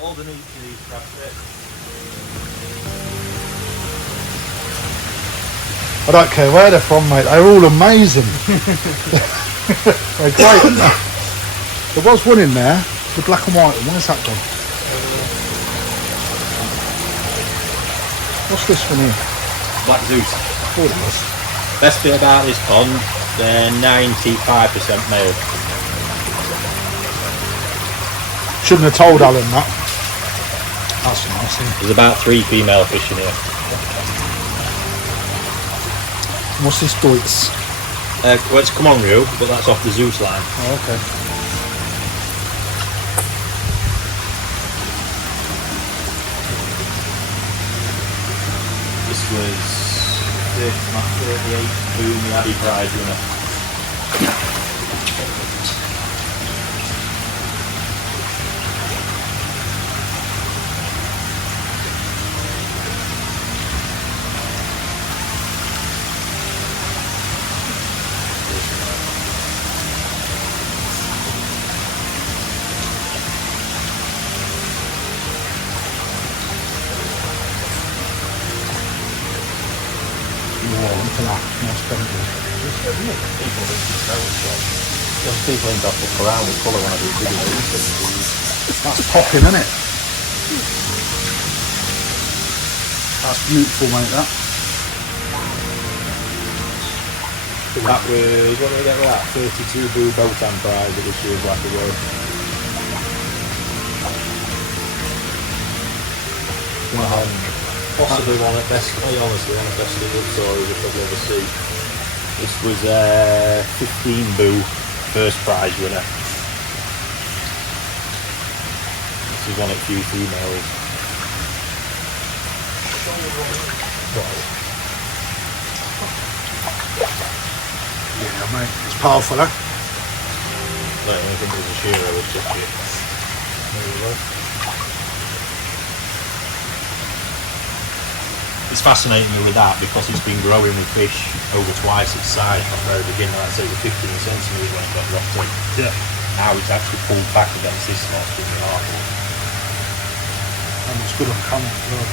All the need to these crab sticks. I don't care where they're from, mate. They're all amazing. They're great, aren't they? There was one in there, the black and white one. Where's that gone? What's this one here? Black Zeus. Oh, it was. Best bit about this pond, they're 95% male. Shouldn't have told Alan that. That's a nice thing. There's about 3 female fish in here. What's this Deutz? Well, it's come on reel, but that's off the Zeus line. Oh, okay. This was my 38 boom Addy prize winner. Look at that. Nice bendy. People ain't got to fuck around with colour when I do videos. That's popping, isn't it? That's beautiful, mate, that. That was, what did we get with that? 32 blue Botan prize at this year's Black Award. Possibly one of the best, honestly, one of the best good stories I've ever seen. This was 15 boo first prize winner. This is one of the few females. Yeah, mate. It's powerful, eh? I don't even think it was a shearer, it was just it. There you go. It's fascinating me with that because it's been growing with fish over twice its size from the very beginning. I'd say it was 15 centimetres when it got dropped in. Yeah. Now it's actually pulled back against this small string of harbor. And it's good on camera as well.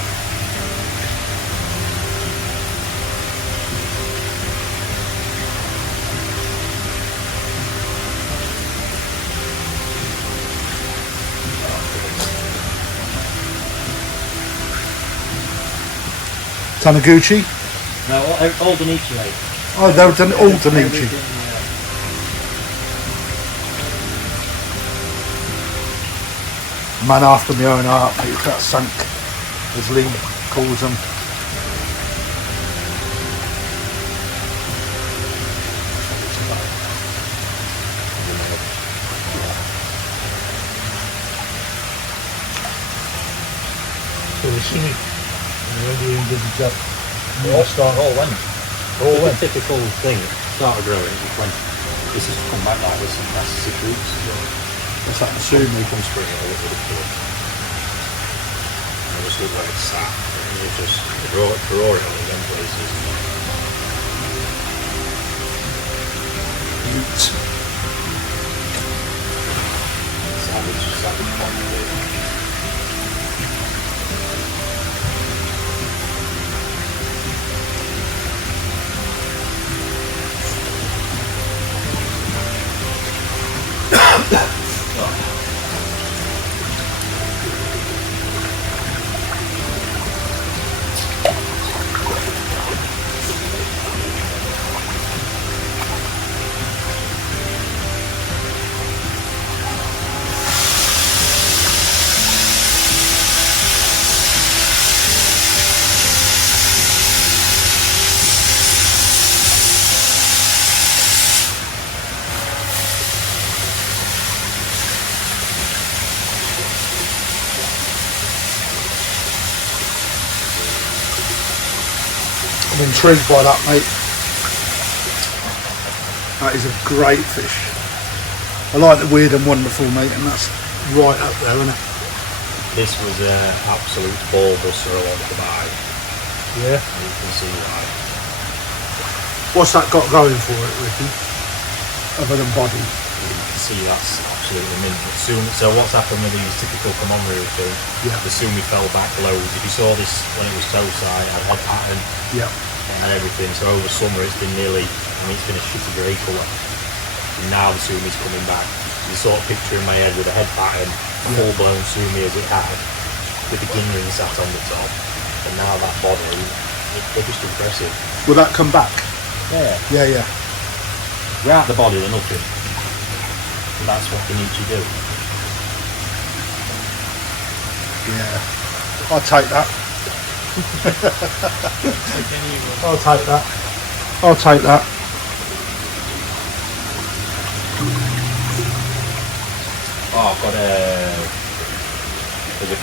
Taniguchi? No, all Denichi, mate. Oh, they were done all Denichi. Man after my own heart, mate. That sunk, as Lee calls them. So the singing. Really good job. All went. All went. Typical thing. Started growing, it just went. This has come back like this in the last 6 weeks. What's that? Soon They come spring all over the place. I just look like it's sat. And it's just drawing on in them places. Savage pond. I'm intrigued by that, mate. That is a great fish. I like the weird and wonderful, mate, and that's right up there, isn't it? This was an absolute ball buster along the buy. Yeah. And you can see why. What's that got going for it, Ricky? Other than body? see that's absolutely mint. But soon, so what's happened with these typical come on routine? Yeah. The soon we fell back loads. If you saw this when it was toe side, I had head pattern Yeah. and everything. So over summer it's been nearly, it's been a shitty grey colour. And now the Sumi's coming back. You sort of picture in my head with a head pattern, a full blown Sumi as it had, with the king ring sat on the top, and now that body, they're just impressive. Will that come back? Yeah. Yeah, yeah. Without the body, they're nothing. And that's what they need to do. Yeah. I'll take that. I'll take that. I'll take that. Oh, I've got there's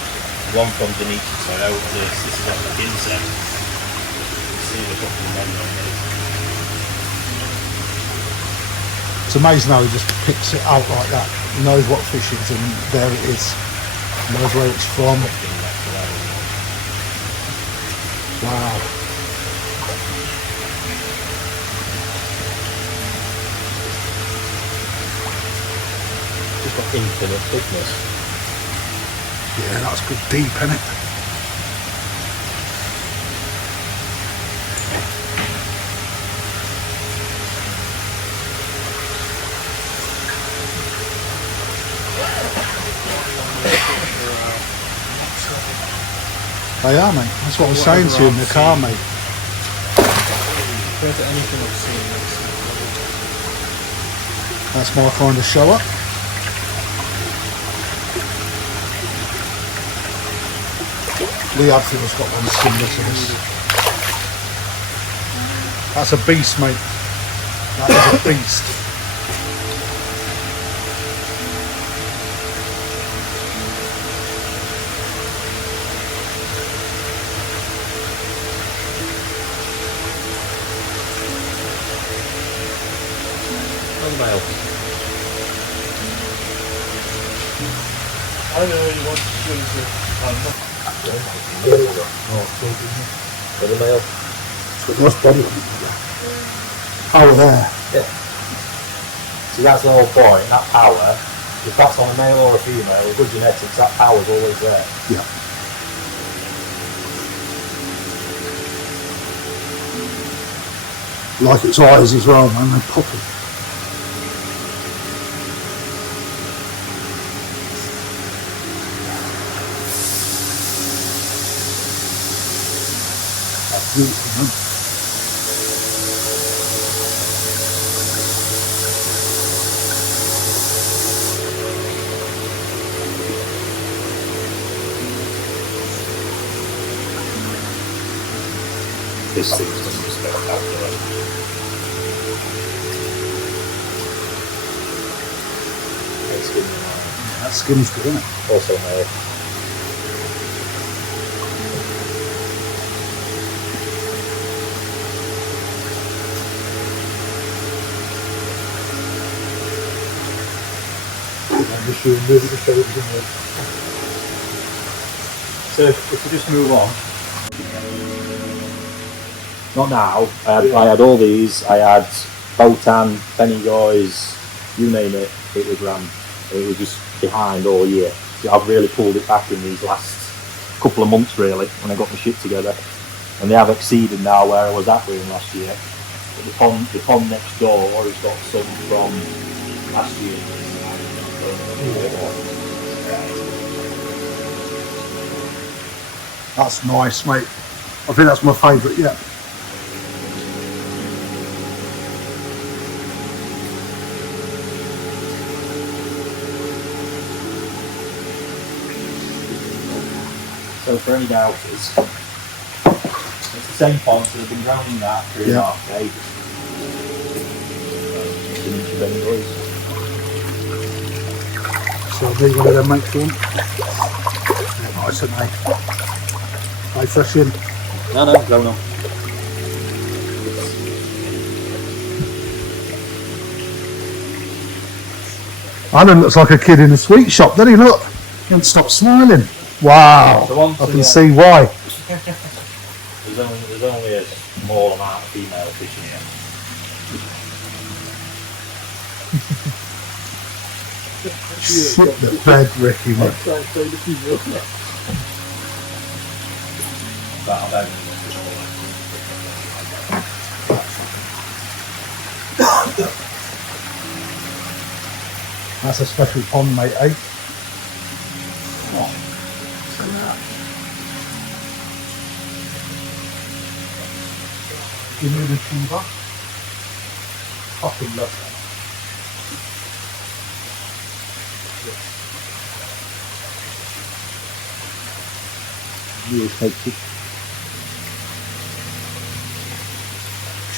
one from Denise Toyota. This is what the kin said. See the fucking men on it. It's amazing how he just picks it out like that. He knows what fish is and there it is. He knows where it's from. Wow. Just got infinite thickness. Yeah, that's good deep, isn't it? They are, mate. That's what I was saying to you in the car, mate. Compared to anything I've seen, That's my kind of show up. Lee Hadfield's got one similar to this. That's a beast, mate. That is a beast. Male. I know you want to do this. The male. What's body? Power there. Yeah. See, that's the whole point. That power, if that's on a male or a female, with good genetics, that power's always there. Yeah. Like its eyes as well, man. They're popping. That's beautiful, man. This thing's going to be spectacular. Yeah, that skin's good, isn't it? Also male. So if we just move on. Not now. I had all these. I had Botan, Pennygoys, you name it. It was ran. It was just behind all year. So I've really pulled it back in these last couple of months, really, when I got my shit together. And they have exceeded now where I was at with them last year. But the pond next door has got some from last year. That's nice, mate. I think that's my favourite yet. So for any doubters, it's the same pond, so they've been drowning that 3.5 days. So I'll leave one of them, mate, for one. Yeah, nice, aren't they? They fresh in. No, going on. Alan looks like a kid in a sweet shop, doesn't he? Look, he can't stop smiling. Wow, So once I can again- see why. There's only a small amount of female fish in here. Shit the bed, Ricky, mate. That's a special pond, mate, eh? Oh, look at that. Give me the fever. Fucking love that. Really takes it.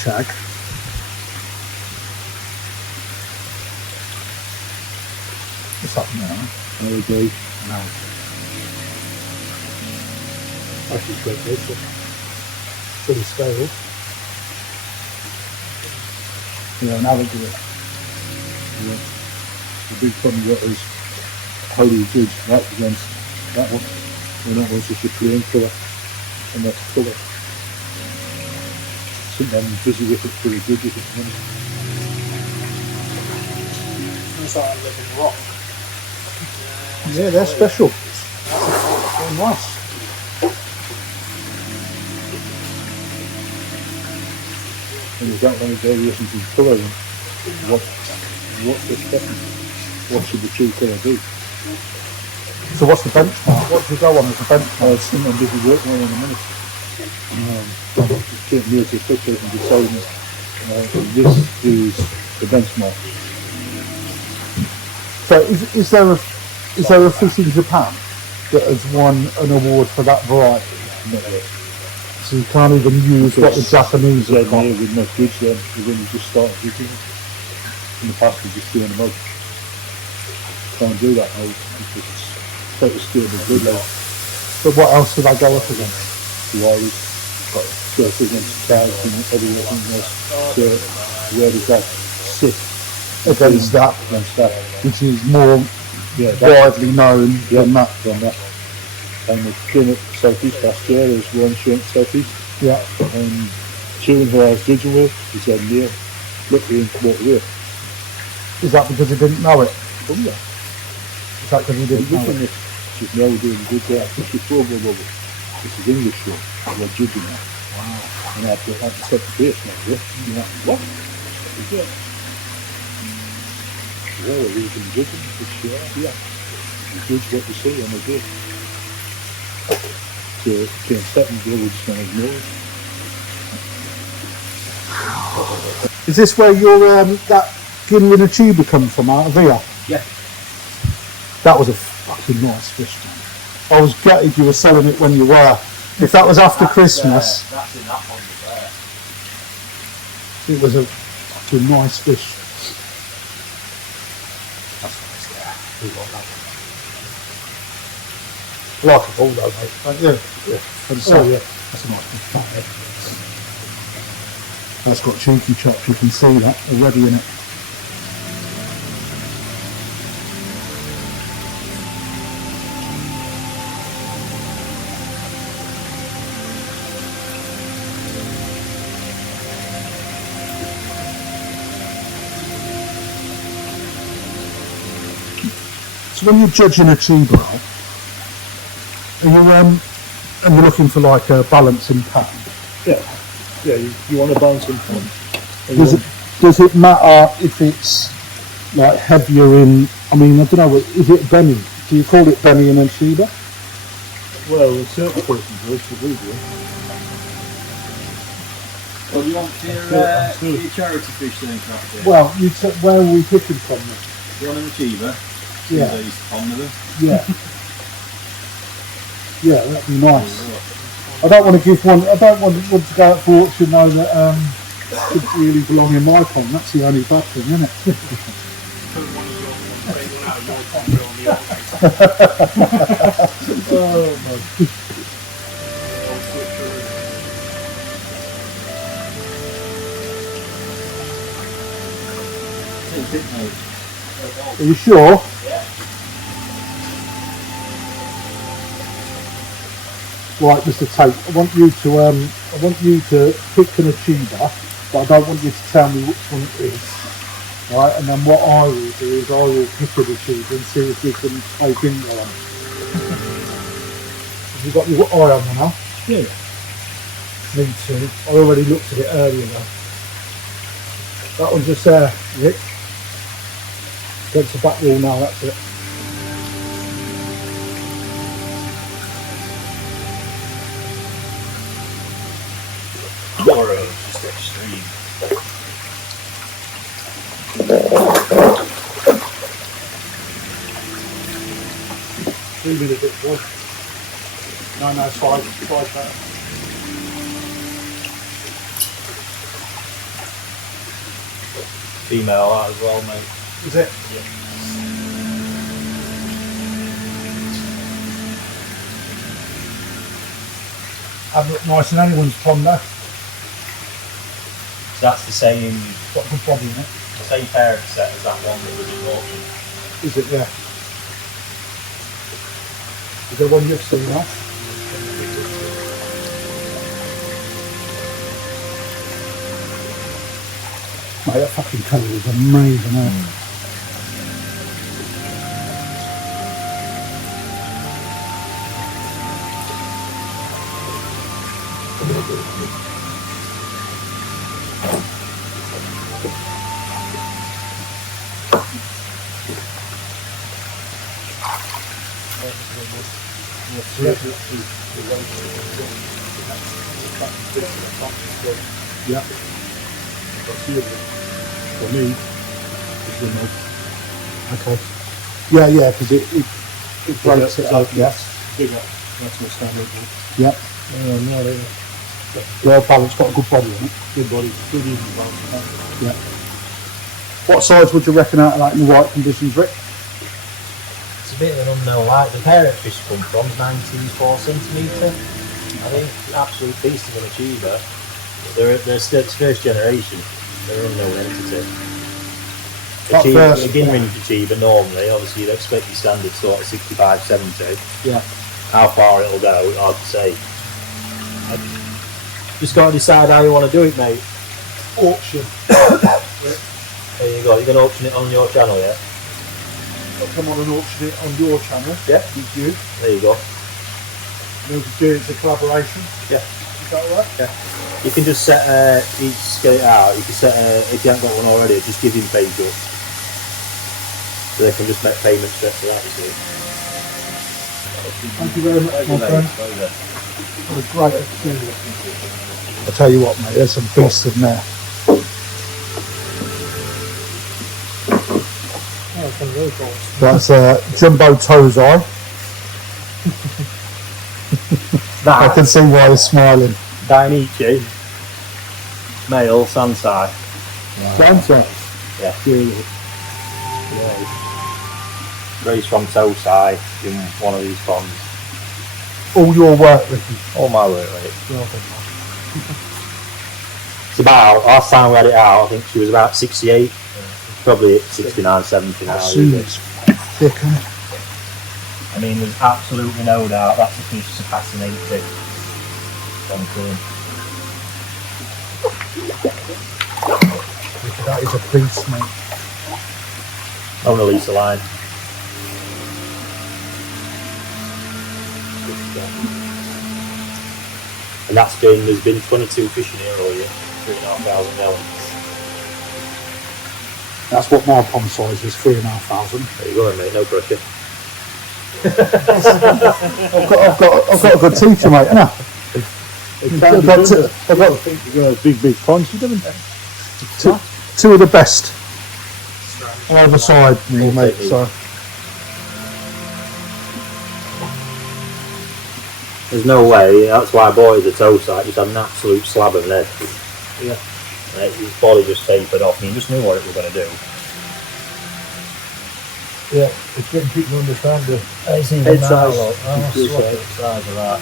Shag. What's up now? There we go. No. Actually, great picture. Fully scaled. Yeah, now look at it. Yeah. The big problem you got is how do you judge that against that one? And that one's just a plain colour, and that's colour. Sometimes I'm busy with it pretty good with it. It's like a living rock. Yeah, they're special. They're nice. And there's that many variations in colour, and what's the second? What should the true colour be? So what's the benchmark? What do you go on as a benchmark? Something I'm busy working on in a minute. Just taking years to pictures and deciding this is the benchmark. So is there a fish in Japan that has won an award for that variety? Not yet. So you can't even use what the Japanese have Said got. here with no goods then, when you just started using it. In the past we just doing them out. Can't do that now because it's quite a stable good like But what else do they go up against? wires, go up against cows and everything else. So where does that sit Against that, against that? which is more Yeah, that, widely known than that. than that. And we've done it southeast last year, there's one shrimp southeast. Yeah. And children who I was judging with, he said, near, look, we walk away. Is that because he didn't know it? Oh yeah. Is that because he didn't know it? She's now doing good there. She's bubble. This is English show. We're judging that. Wow. And I have to set the base now, yeah? Yeah. What? Yeah. Well, we've been judging this year, yeah. You judge what you see on the day. So, can't stop and go, we're just going to ignore it. Is this where your that Gimlin and tuber come from, out of here? Yeah. That was a fucking nice fish, man. I was gutted you were selling it when you were. If that was after Christmas, That's in that one there. it was a fucking nice fish. That's nice there. We got that one. Like a ball though, mate. Don't you? Yeah. And so, yeah, that's a nice fish. That's got cheeky chops, you can see that already in it. So when you're judging a tuber, and you're looking for like a balancing pattern, Yeah. Yeah, you want to balance in point. does it matter if it's like heavier in? I mean, I don't know. Is it Benny? Do you call it Benny and then tuber? Well, there's certain persons do, but we do. Well, you want your charity fish then, Crafty? Well, where are we picking from then? You're on an achiever. Yeah. So he's on with them. Yeah. Yeah, that'd be nice. I don't want to give one. I don't want to go out for auction though that could really belong in my pond. That's the only bad thing, isn't it? Oh my. Are you sure? Right, Mr. Tate, I want you to pick an achiever, but I don't want you to tell me which one it is. right? And then what I will do is I will pick a sheep and see if we can take in one. Have you got your eye on one now? Yeah. Me too. I already looked at it earlier though. That one's just there, Rick. Against the back wall now, that's it. Tomorrow, just extreme. 3 minute bit boy. No, it's 5 better. Female that as well, mate. Is it? Yeah. Have looked nice in anyone's pond though. So that's the same Got a good body in it. parent set as that one that was in auction. Is it? Yeah. Is there one you've seen now? Mate, that fucking colour is amazing, isn't it? Yeah. For me, it's the most. Okay. Yeah, because it breaks it up. Yes. Bigger. That's my standard one. Yeah. Well balanced, got a good body on it. Good body, good even balance. Yeah. What size would you reckon out of that in the right conditions, Rick? It's a bit of an unknown light. The parent fish come from 94 centimetre. I think absolute beast of an achiever. They're still first generation. They're an unknown entity. Beginning achiever normally, obviously you'd expect your standard sort of 65, 70. Yeah. How far it'll go, hard to say. Just got to decide how you want to do it, mate. Auction. There you go. You're going to auction it on your channel, yeah? I'll come on and auction it on your channel. Yeah. With you. There you go. We'll do it as a collaboration. Yeah. Is that all right? Yeah. You can just set each skate out. You can set if you haven't got one already, just give him page up. So they can just make payments straight to that, you see. Thank you very much, my friend. What a great experience. I'll tell you what, mate, there's some beasts in there. Oh, some really cool. That's Jumbo Tozai. I can see why he's smiling. Dainichi, male, Sansai. Sponsor. Yeah. Really. Raised from Tosai in one of these ponds. All your work, Ricky. All my work, mate. Well done, It's about, last time we had it out, I think she was about 68. Probably at 69, 70 now. mate. Soon it's thick, isn't it? I mean, there's absolutely no doubt that's a fish surpassing 80. That is a beast, mate. I'm gonna release the line. And there's been 22 fish in here all year, 3,500 gallons. That's what my pond size is, 3,500. There you go, mate, no pressure. I've got a good teacher, mate, haven't I? I've got big ponds, you haven't. two of the best. Either side, me, mate. So There's no way, that's why I bought the toe sight, just had an absolute slab of lead. yeah, His body just tapered off and he just knew what it was going to do. yeah. It's getting people to understand the It's even head now, size. look. Oh, look at the size of that.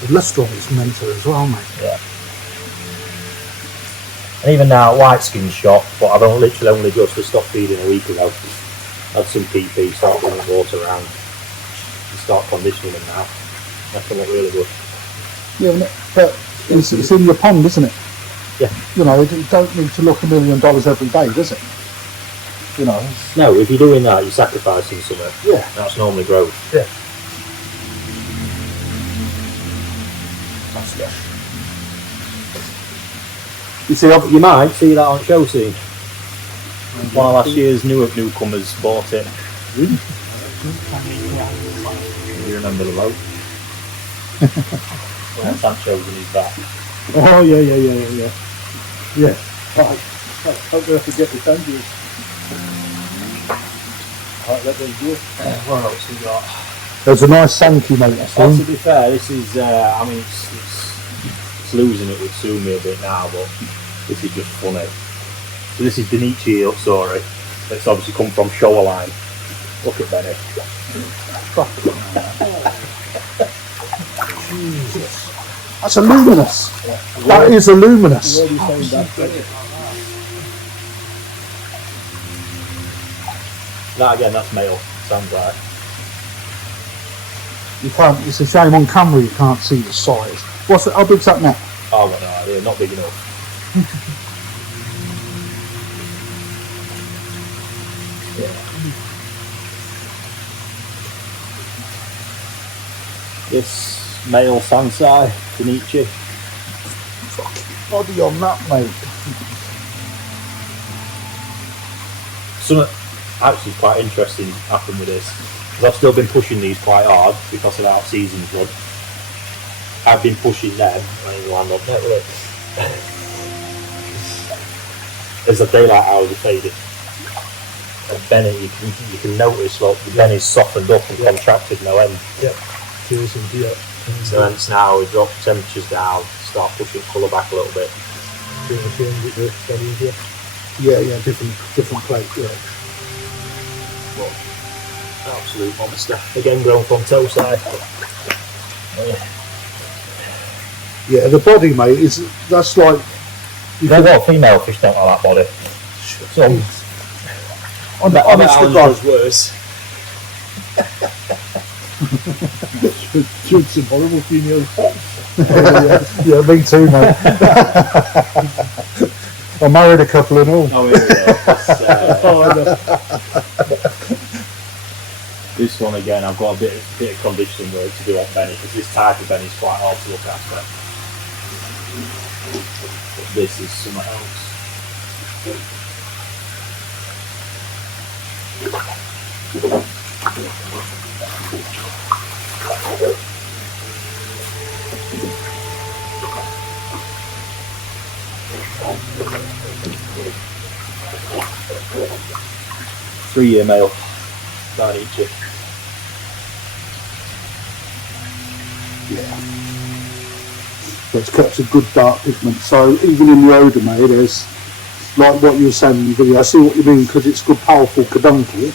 The lustrum is mental as well, mate. Yeah. And even now, white skin's shot, but I've literally only just stopped feeding a week ago. Had some PP, start putting water around, and start conditioning them now. That's look really good. Yeah, but it's in your pond, isn't it? Yeah. You know, it don't need to look $1 million every day, does it? You know. No, if you're doing that, you're sacrificing something. Yeah. That's normally growth. Yeah. That's lush. You see, you might see that on show scene. One of last year's newcomers bought it. Really? You remember the boat? When Sancho's in his back. Oh yeah. Yeah. Right. Hope we have to get the tangiers. Right, let them go. What else we got? There's a nice Sankey, mate. Well, to be fair, this is, I mean, it's losing it with Sumi a bit now, but this is just funny. So this is Denichi story. It's obviously come from Shoreline. Look at Benny. Jesus. That's a luminous. That is a luminous. That again, that's male. Sounds like. You can't. It's a shame on camera you can't see the size. What's it? How big's that net? Oh, I've got no idea. Not big enough. This male Sansai, Denichi. Fucking body on that, mate. Something actually quite interesting happened with this. Because I've still been pushing these quite hard because of our season blood. I've been pushing them and you land on net with it. As the daylight hours are fading. And Benny, you can notice like the Benny's softened up and contracted no end. Yep. Yeah. So hence now we drop temperatures down, start pushing colour back a little bit. Yeah, different plate, yeah. Well, absolute monster. Again grown from toe side. Yeah, the body, mate, that's like Female fish don't have that body. So, honest to God. Worse. Shoot some horrible females. Yeah, me too, mate. I married a couple and all. Oh, yeah. This one again, I've got a bit of conditioning work to do on Benny because this type of Benny is quite hard to look after. But this is something else. 3-year male, down each. Yeah. But it's kept a good dark pigment. So even in the Odome, there's like what you were saying in the video. I see what you mean because it's good, powerful carbuncle.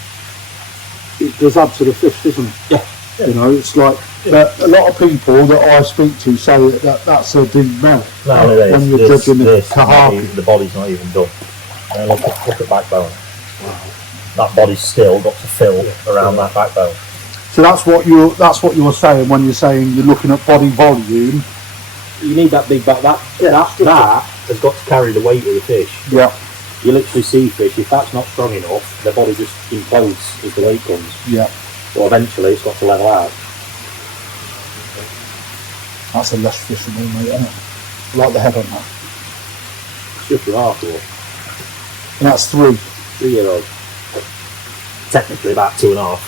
It does add to the fish, doesn't it? Yeah. You know, it's like but a lot of people that I speak to say that's a deep melt. No, when you're judging the kahaki. The body's not even done. And look at backbone. Wow. That body's still got to fill around that backbone. So that's what you're saying when you're saying you're looking at body volume. You need that big back. That has got to carry the weight of the fish. Yeah. You literally see fish. If that's not strong enough, the body just implodes as the weight comes. Yeah. Well, eventually it's got to level out. That's a lush fish for me, mate, isn't it? I like the head on that. It's just remarkable. And that's 3. 3-year-old. Technically about 2.5.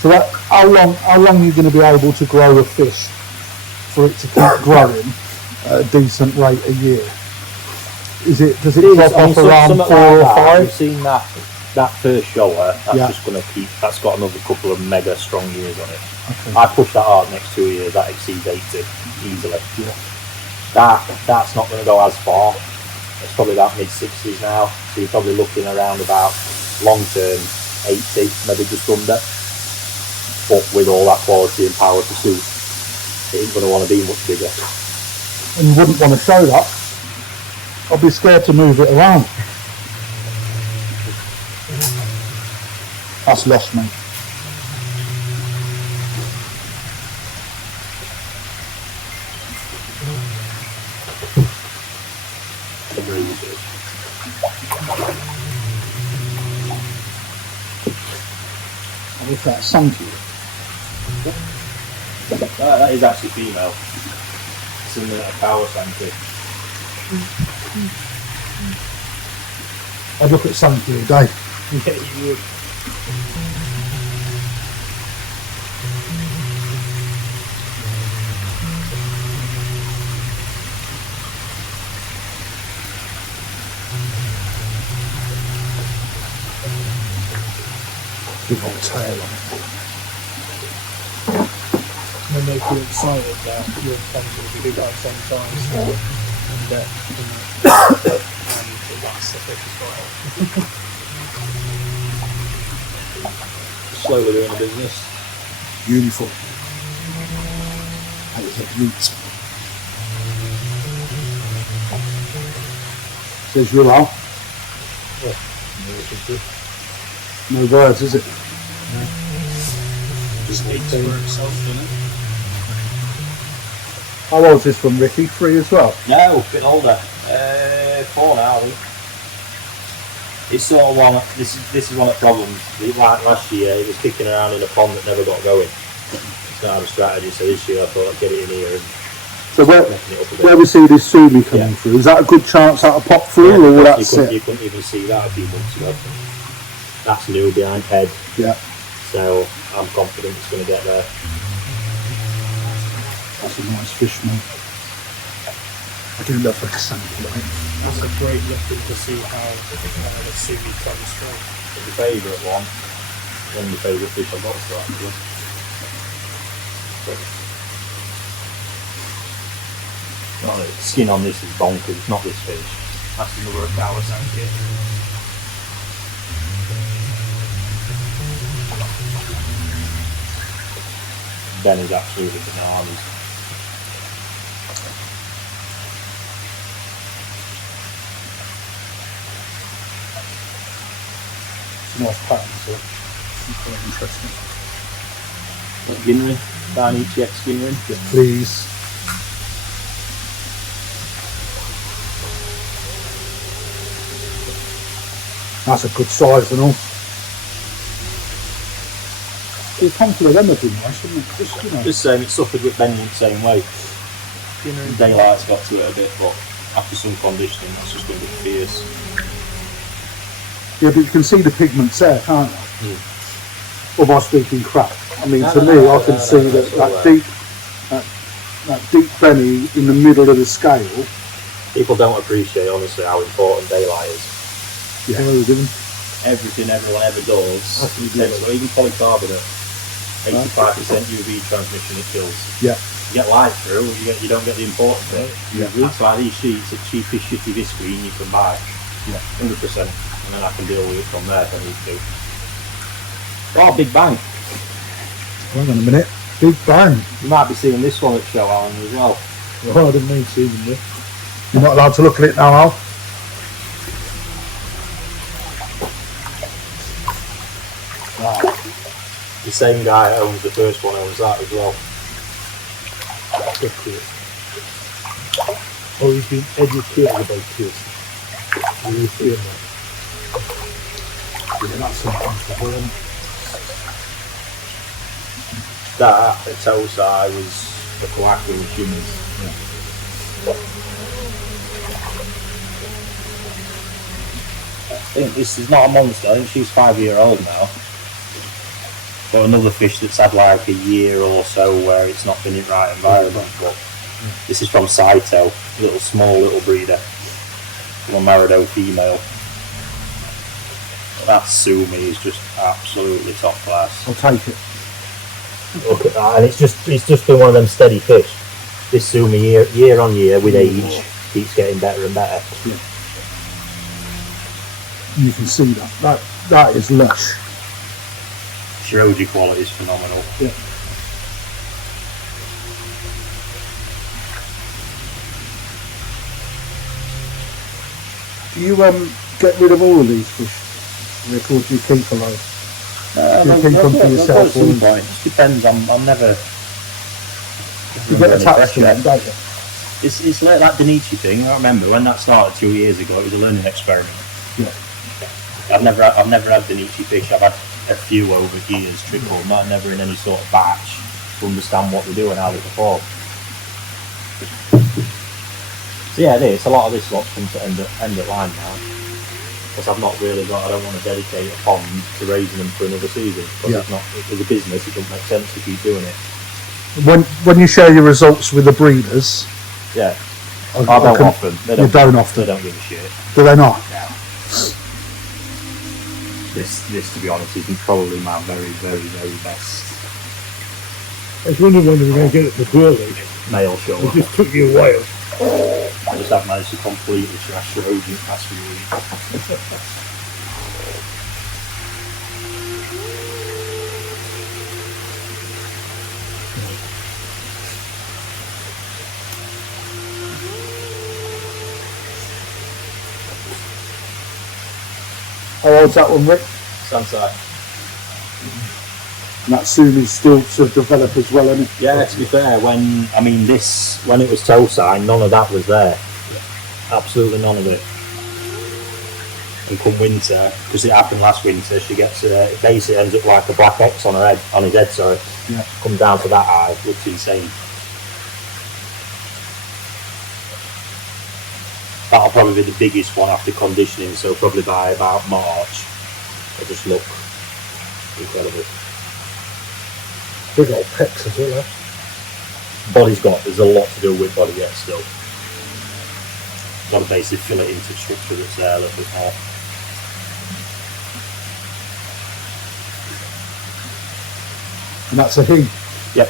So how long are you going to be able to grow a fish for it to keep growing at a decent rate a year? Does it drop off around 4 or 5? I've seen that first shower. That's just going to keep. That's got another couple of mega strong years on it. Okay. I pushed that hard next 2 years. That exceeds 80 easily. Yeah. That's not going to go as far. It's probably about mid-60s now. So you're probably looking around about long term 80, maybe just under. But with all that quality and power to suit, it ain't going to want to be much bigger. And you wouldn't want to show that. I'd be scared to move it around. That's lush, mate. agree with you. And if that's sunky, That is actually female. It's in a power centre. I'd look at sunky all day. Yeah, you would. Big old tail on it. They make you excited that your friends will be big at the same time. So, and that's the fish as well. Slowly doing the business. Beautiful. That is a beaut. Says you are. No words, is it? Speaks for itself, doesn't it? How old is this one, Ricky? 3 as well? No, a bit older. 4 now, I think. It's sort of one. This is one of the problems. Like last year, it was kicking around in a pond that never got going. It's not a strategy. So this year, I thought I'd get it in here and So where making it up a bit. we see this sumi coming Yeah. through, is that a good chance that'll pop through, or will that you sit? couldn't even see that a few months ago. That's new behind head. Yeah, So I'm confident it's going to get there. that's a nice fish, mate. I do love a sanky, mate. That's a great looking to see how the sumi comes through. Your favourite one of your favourite fish I've got for actually. Oh, the skin on this is bonkers, it's not this fish. That's another Kawasaki. Ben is absolutely bananas. It's a nice pattern, so it's quite interesting. Skin ring, tiny check skin ring. Yes, please. That's a good size and all. The couple of them would be nice, wouldn't it? Just, you know. Just saying, it suffered with Ben the same way. Daylight's got to it a bit, but after some conditioning, that's just going to be fierce. Yeah, but you can see the pigments there, can't you? Or am I speaking crap? I mean, No, to no, me, no, I can no, see no, that, that's all that right. deep benny in the middle of the scale. People don't appreciate, honestly, how important daylight is. Yeah. Everything everyone ever does, even polycarbonate, 85% UV transmission it kills. Yeah. You get light through, you don't get the important bit. Yeah. That's why these sheets are cheapest shitty viscreen you can buy. Yeah. 100%. And then I can deal with it from there if I need to. Oh, Big Bang. Hang on a minute. Big bang. You might be seeing this one at Show Alan as well. Oh, I didn't mean to even this. You're not allowed to look at it now, Al. The same guy that owns the first one owns that as well. Oh, he's been educated about this. You feel that? Yeah, that's uncomfortable. Isn't it? That at Tosai was the Kawaki with shimmers. I think this is not a monster. I think she's 5-year-old now. Got another fish that's had like a year or so where it's not been in right environment. But this is from Saito, small little breeder, from a Marido female. That Sumi is just absolutely top class. I'll take it. Look at that, and it's just been one of them steady fish. This Sumi year on year with age keeps getting better and better. Yeah. You can see that. That is lush. Shiroji quality is phenomenal. Yeah. Do you get rid of all of these fish? Or do you keep a load? You keep them for yourself, At some point, it just depends. I'm never. You get really attached to pressure. them, don't you? It's like that Denichi thing. I remember when that started 2 years ago. It was a learning experiment. Yeah. I've never had Denichi fish. I've had a few over years trickle, never in any sort of batch to understand what they do and how they perform. So yeah, it's a lot of this lot's come to end at line now. Because I've not really got. I don't want to dedicate a pond to raising them for another season. Because it's not, as a business, it doesn't make sense to keep doing it. When you share your results with the breeders, yeah, I don't often. They don't give a shit. Do they not? No. This, to be honest, isn't probably my very, very, very best. I was wondering when we were going to get it to Burley. Male show. It just took you a while. I just have managed to completely trash the road in the past few weeks. How old's that one, Rick? Sunset. And that soon is still to develop as well, isn't it? Yeah, to be fair, when it was toe sign, none of that was there. Absolutely none of it. And come winter, because it happened last winter, she gets it basically ends up like a black X on his head, sorry. Yeah. Come down to that eye, looks insane. That'll probably be the biggest one after conditioning, so probably by about March, it'll just look incredible. Big old pecs as well, There's a lot to do with body yet still. Got to basically fill it into structure that's there a little bit more. And that's a he. Yep.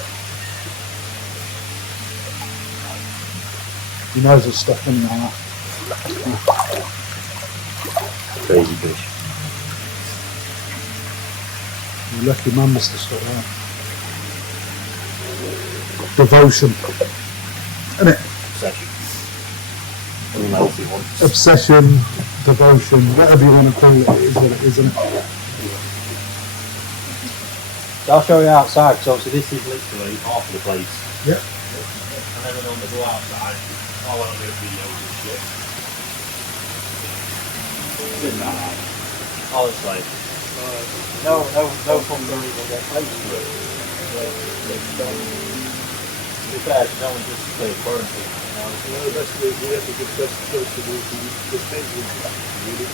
He knows his stuff anyhow. Crazy fish. You're lucky mum must have stuck there. Devotion. Isn't it? Obsession. Unhealthy one. Obsession, devotion, whatever you want to call it, is what it is, isn't it? I'll show you outside, because obviously this is literally half of the place. Yeah. And then when I go outside, I want to do videos and shit. Sit that out. Honestly. No fun going to get close to it. To be fair, no one just play quarantine. the best way we have to get best close to the penguin, really.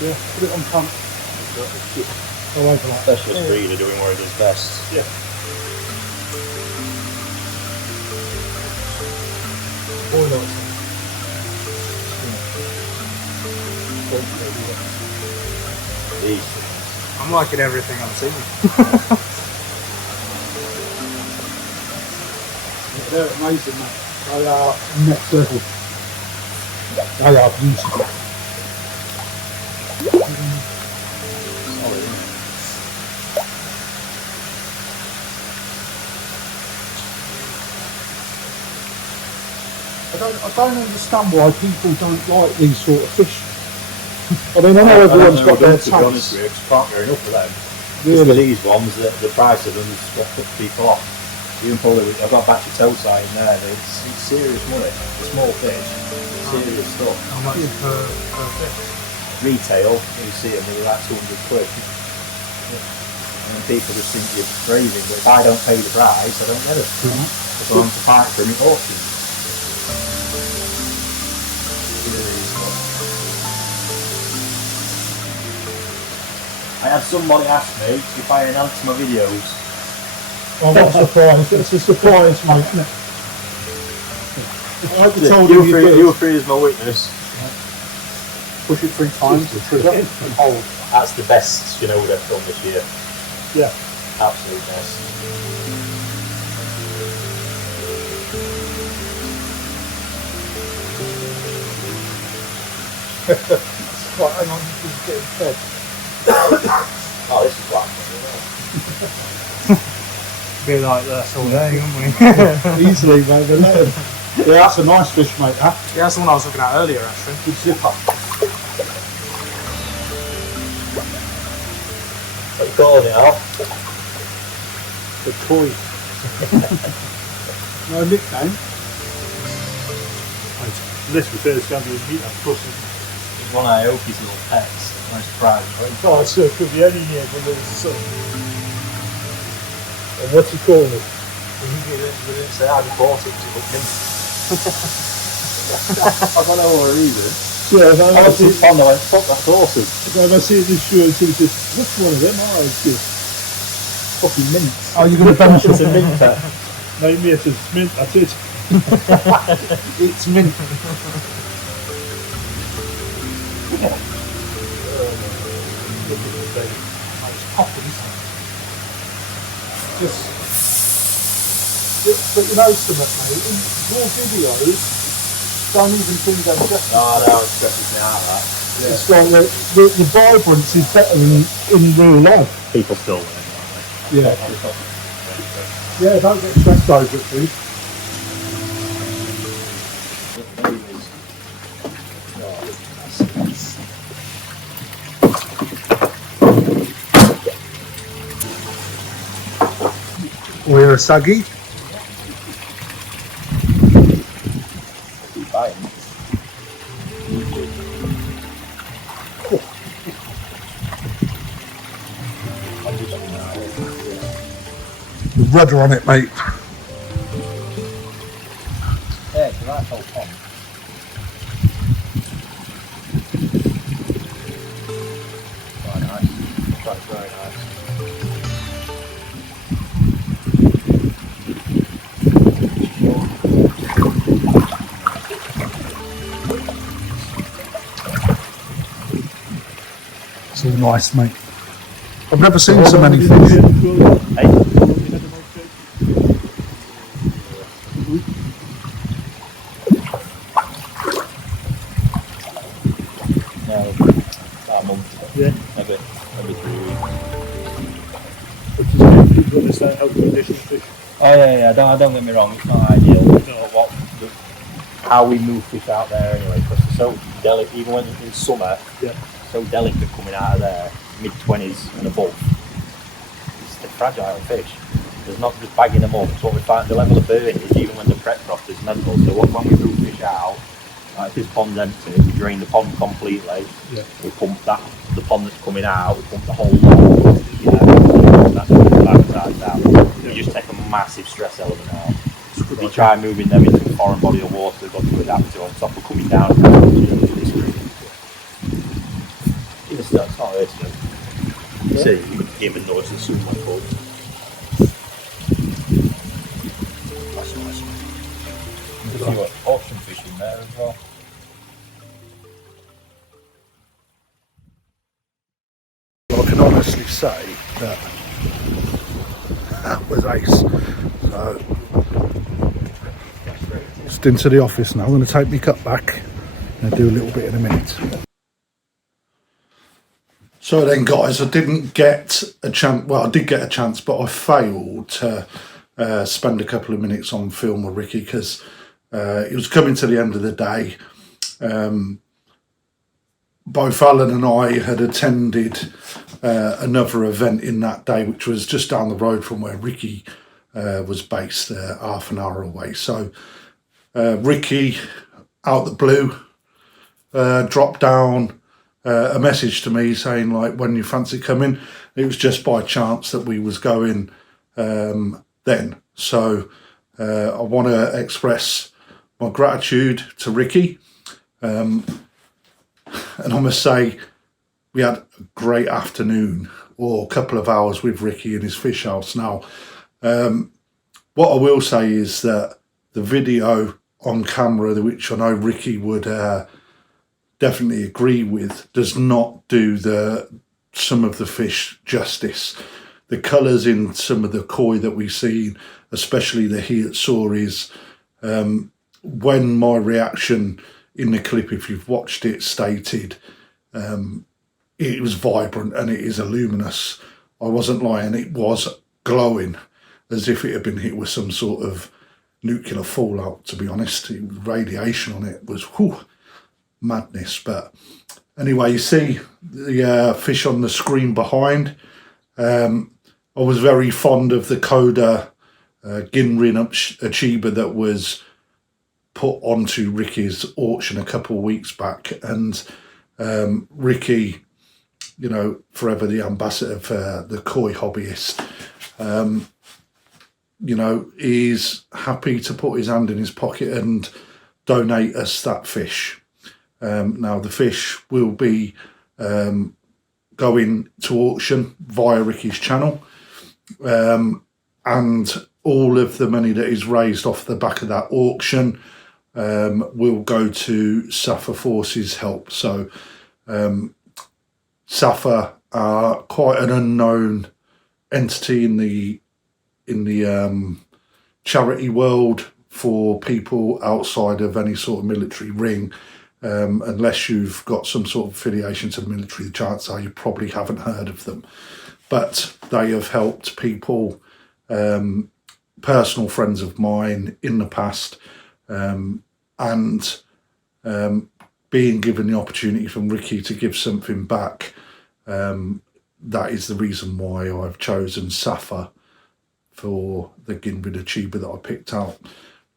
Yeah, put it on pump. I like that. Specialist breeder doing what it does best. Yeah. Or not. These. I'm liking everything I'm seeing. They're amazing, mate. They are next level. They are beautiful. I don't understand why people don't like these sort of fish. I mean, I know everyone's got their to be honest taste. with you, just can't get enough of them. Really? Just for these ones, the price of them is what puts people off. Even probably, I've got a batch of telesite in there, it's serious money. The small fish, serious stuff. How much per fish? Retail, you see them, they're like 200 quid. And people just think you're crazy, but if I don't pay the price, I don't get it. If I want to fight for them at auction. I had somebody ask me if I enhance my videos. Oh, what a surprise. It's a surprise, mate, isn't it? I hope you told You him were free as my witness. push it 3 times, the trigger, and hold. That's the best, you know, they've done this year. Yeah. Absolute best. Right, hang on, this is getting fed. Oh, this is black. Be like this all day, wouldn't we? Easily, mate. Yeah, that's a nice fish, mate, huh? Yeah, that's the one I was looking at earlier, actually. Good zipper. calling it off. The toy. No nickname. Unless we first going to be meat and pussy. It's one of Aoki's little pets. Nice surprise, right? Oh, so it could be any name when there's a son. And what's he calling it? We didn't say how we bought it, it was me. I don't know what reason. Yeah, I looked at the pond, I went, fuck, that's awesome. when I see this shirt, he says, what's one of them? Oh, it's just fucking mint. Oh, you're going to bench It's a mint pet. Mate, mate, it's mint, that's it. It's mint. It's popping, isn't it? But you know something, mate, your videos don't even think them just. No, it stresses me out, that. It's like the vibrance is better in real life. People still learn, aren't Yeah. Yeah, don't get stressed over it, please. We're a saggy. Keep biting. The rudder on it, mate. Yeah, it's a right old pond. Quite nice. That's very nice. It's all nice, mate. I've never seen so many fish. Hey? No, about a month ago. Yeah. Maybe 3 weeks. But just people understand how to condition fish. Oh yeah, don't get me wrong, it's not ideal. But how we move fish out there anyway, because they're so delicate, even when in summer, Yeah. so delicate coming out of there, mid-20s and above. They're fragile fish. There's not just bagging them up, so what we find, the level of burn is, even when the prep frost is mental, so when we move fish out, like if this pond's empty, we drain the pond completely, Yeah. we pump the pond that's coming out, we pump the whole lot, that's what the backside down. We just take a massive stress element out. If you try moving them into a foreign body of water, they've got to adapt to on top of coming down into this creek. Even still, it's not hurting them. You see, you can give them noise and soon my foot. That's nice. There's a few auction fish in there as well. I can honestly say that was ace. So, just into the office now. I'm going to take my cup back and do a little bit in a minute. So then, guys, I didn't get a chance. Well, I did get a chance, but I failed to spend a couple of minutes on film with Ricky because it was coming to the end of the day. Both Alan and I had attended another event in that day, which was just down the road from where Ricky was based, half an hour away. So Ricky, out the blue, dropped down a message to me saying, like, when you fancy coming. It was just by chance that we was going then. So I want to express my gratitude to Ricky. And I must say, we had a great afternoon or a couple of hours with Ricky in his fish house. Now, what I will say is that the video on camera, which I know Ricky would definitely agree with, does not do some of the fish justice. The colours in some of the koi that we've seen, especially the Hiatsuris, when my reaction in the clip, if you've watched it, stated it was vibrant and it is luminous. I wasn't lying, it was glowing as if it had been hit with some sort of nuclear fallout, to be honest. Radiation on it was madness. But anyway, you see the fish on the screen behind. I was very fond of the Coda Ginrin Achiever that was put onto Ricky's auction a couple of weeks back, and Ricky, you know, forever the ambassador for the koi hobbyist, you know, is happy to put his hand in his pocket and donate us that fish. Now the fish will be going to auction via Ricky's channel, and all of the money that is raised off the back of that auction will go to Safa Forces Help. So Safa are quite an unknown entity in the charity world for people outside of any sort of military ring. Unless you've got some sort of affiliation to the military, the chances are you probably haven't heard of them. But they have helped people, personal friends of mine in the past, and being given the opportunity from Ricky to give something back, that is the reason why I've chosen Safa for the Ginrin Achiever that I picked out.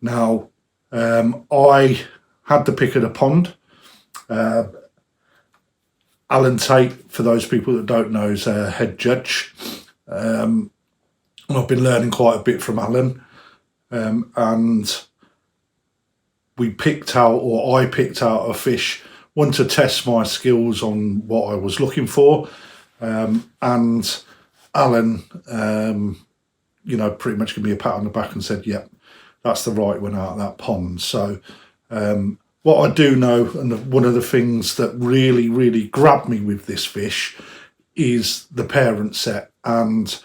Now, I had the pick of the pond. Alan Tate, for those people that don't know, is a head judge. And I've been learning quite a bit from Alan. And we picked out, or I picked out a fish, one to test my skills on what I was looking for. And Alan, you know, pretty much gave me a pat on the back and said, yep, that's the right one out of that pond. So what I do know, and one of the things that really, really grabbed me with this fish is the parent set, and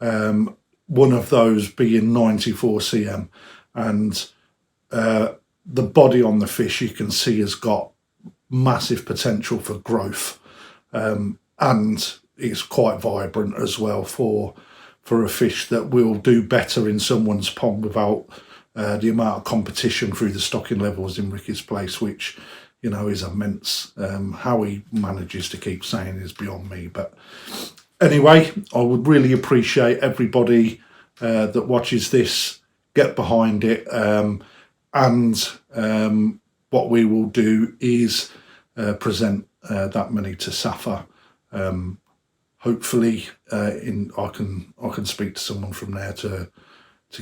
one of those being 94 cm. And the body on the fish you can see has got massive potential for growth, and it's quite vibrant as well for a fish that will do better in someone's pond without the amount of competition through the stocking levels in Ricky's place, which, you know, is immense. How he manages to keep saying is beyond me. But anyway, I would really appreciate everybody that watches this, get behind it, and what we will do is present that money to Safa. Hopefully, I can speak to someone from there to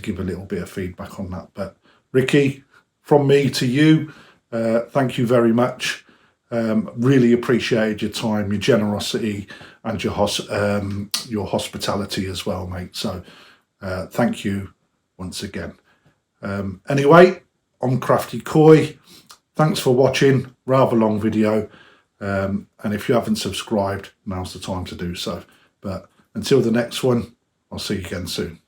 give a little bit of feedback on that. But Ricky, from me to you, thank you very much. Really appreciated your time, your generosity, and your hospitality as well, mate. So thank you once again. Anyway, I'm Crafty Koi. Thanks for watching. Rather long video. And if you haven't subscribed, now's the time to do so. But until the next one, I'll see you again soon.